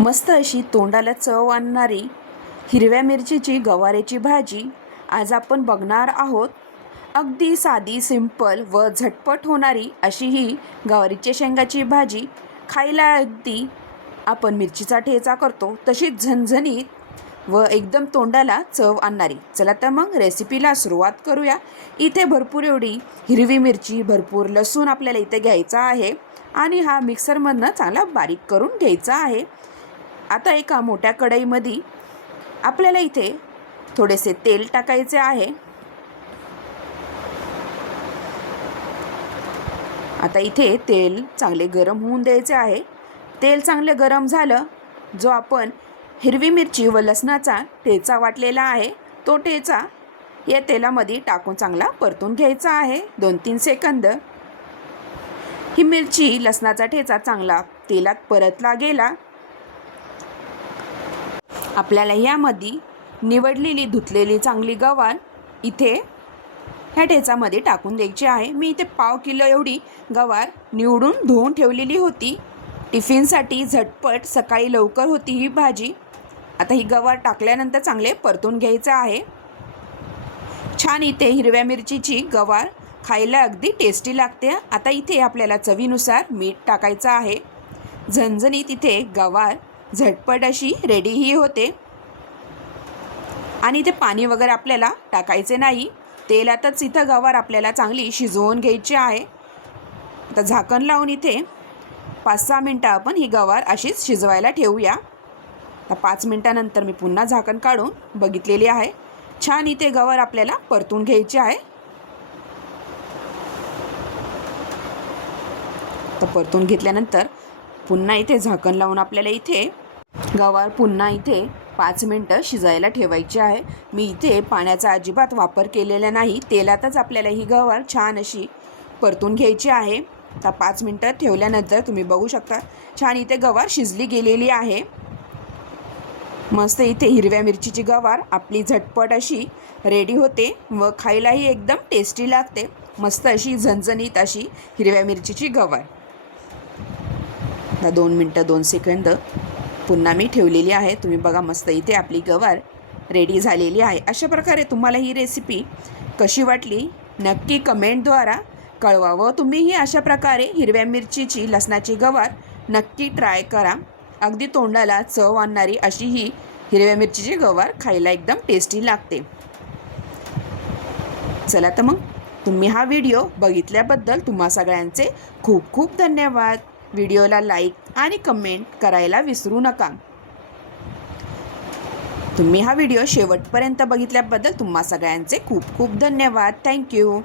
मस्त अशी तोंडाला चव आणणारी हिरव्या मिरचीची गवारीची भाजी आज आपण बघणार आहोत। अगदी साधी, सिंपल व झटपट होणारी अशी ही गवारीच्या शेंगाची भाजी खायला अगदी आपण मिरचीचा ठेचा करतो तशीच झणझणीत व एकदम तोंडाला चव आणणारी। चला तर मग रेसिपीला सुरुवात करूया। इथे भरपूर एवढी हिरवी मिरची, भरपूर लसूण आपल्याला इथे घ्यायचा आहे आणि हा मिक्सरमधनं चांगला बारीक करून घ्यायचा आहे। आता एका मोठ्या कढईमध्ये आपल्याला इथे थोडेसे तेल टाकायचे आहे। आता इथे तेल चांगले गरम होऊन द्यायचे आहे। तेल चांगले गरम झालं, जो आपण हिरवी मिरची व लसणाचा ठेचा वाटलेला आहे तो ठेचा या तेलामध्ये टाकून चांगला परतून घ्यायचा आहे 2-3 सेकंद। ही मिरची लसणाचा ठेचा चांगला तेलात परतला गेला, आपल्याला यामध्ये निवडलेली धुतलेली चांगली गवार इथे ह्या ठेचामध्ये टाकून द्यायची आहे। मी इथे 1/2 किलो एवढी गवार निवडून धुवून ठेवलेली होती। टिफिनसाठी झटपट सकाळी लवकर होती ही भाजी। आता ही गवार टाकल्यानंतर चांगले परतून घ्यायचं आहे। छान इथे हिरव्या मिरचीची गवार खायला अगदी टेस्टी लागते। आता इथे आपल्याला चवीनुसार मीठ टाकायचं आहे। झणझणीत इथे गवार झटपट अशी रेडीही होते आणि इथे पाणी वगैरे आपल्याला टाकायचे नाही। तेलातच इथं गवार आपल्याला चांगली शिजवून घ्यायची आहे। आता झाकण लावून इथे 5-6 मिनटं आपण ही गवार अशीच शिजवायला ठेवूया। आता 5 मिनटानंतर मी पुन्हा झाकण काढून बघितलेली आहे। छान इथे गवार आपल्याला परतून घ्यायची आहे। तर परतून घेतल्यानंतर पुन्हा इथे झाकण लावून आपल्याला इथे गवार पुन्हा इथे 5 मिनटं शिजायला ठेवायची आहे। मी इथे पाण्याचा अजिबात वापर केलेला नाही, तेलातच आपल्याला ही गवार छान अशी परतून घ्यायची आहे। आता 5 मिनटं ठेवल्यानंतर तुम्ही बघू शकता छान इथे गवार शिजली गेलेली आहे। मस्त इथे हिरव्या मिरचीची गवार आपली झटपट अशी रेडी होते व खायलाही एकदम टेस्टी लागते। मस्त अशी झणझणीत अशी हिरव्या मिरचीची गवार। आता 2 मिनटं 2 सेकंद पुन्हा मी ठेवलेली आहे। तुम्ही बघा मस्त इथे आपली गवार रेडी झालेली आहे। अशा प्रकारे तुम्हाला ही रेसिपी कशी वाटली नक्की कमेंटद्वारा कळवा व तुम्हीही अशा प्रकारे हिरव्या मिरचीची लसणाची गवार नक्की ट्राय करा। अगदी तोंडाला चव आणणारी अशी ही हिरव्या मिरचीची गवार खायला एकदम टेस्टी लागते। चला तर मग तुम्ही हा व्हिडिओ बघितल्याबद्दल तुम्हा सगळ्यांचे खूप खूप धन्यवाद। व्हिडिओला लाईक आणि कमेंट करायला विसरू नका। तुम्ही हा व्हिडिओ शेवटपर्यंत बघितल्याबद्दल तुम्हा सगळ्यांचे खूप खूप धन्यवाद। थँक्यू।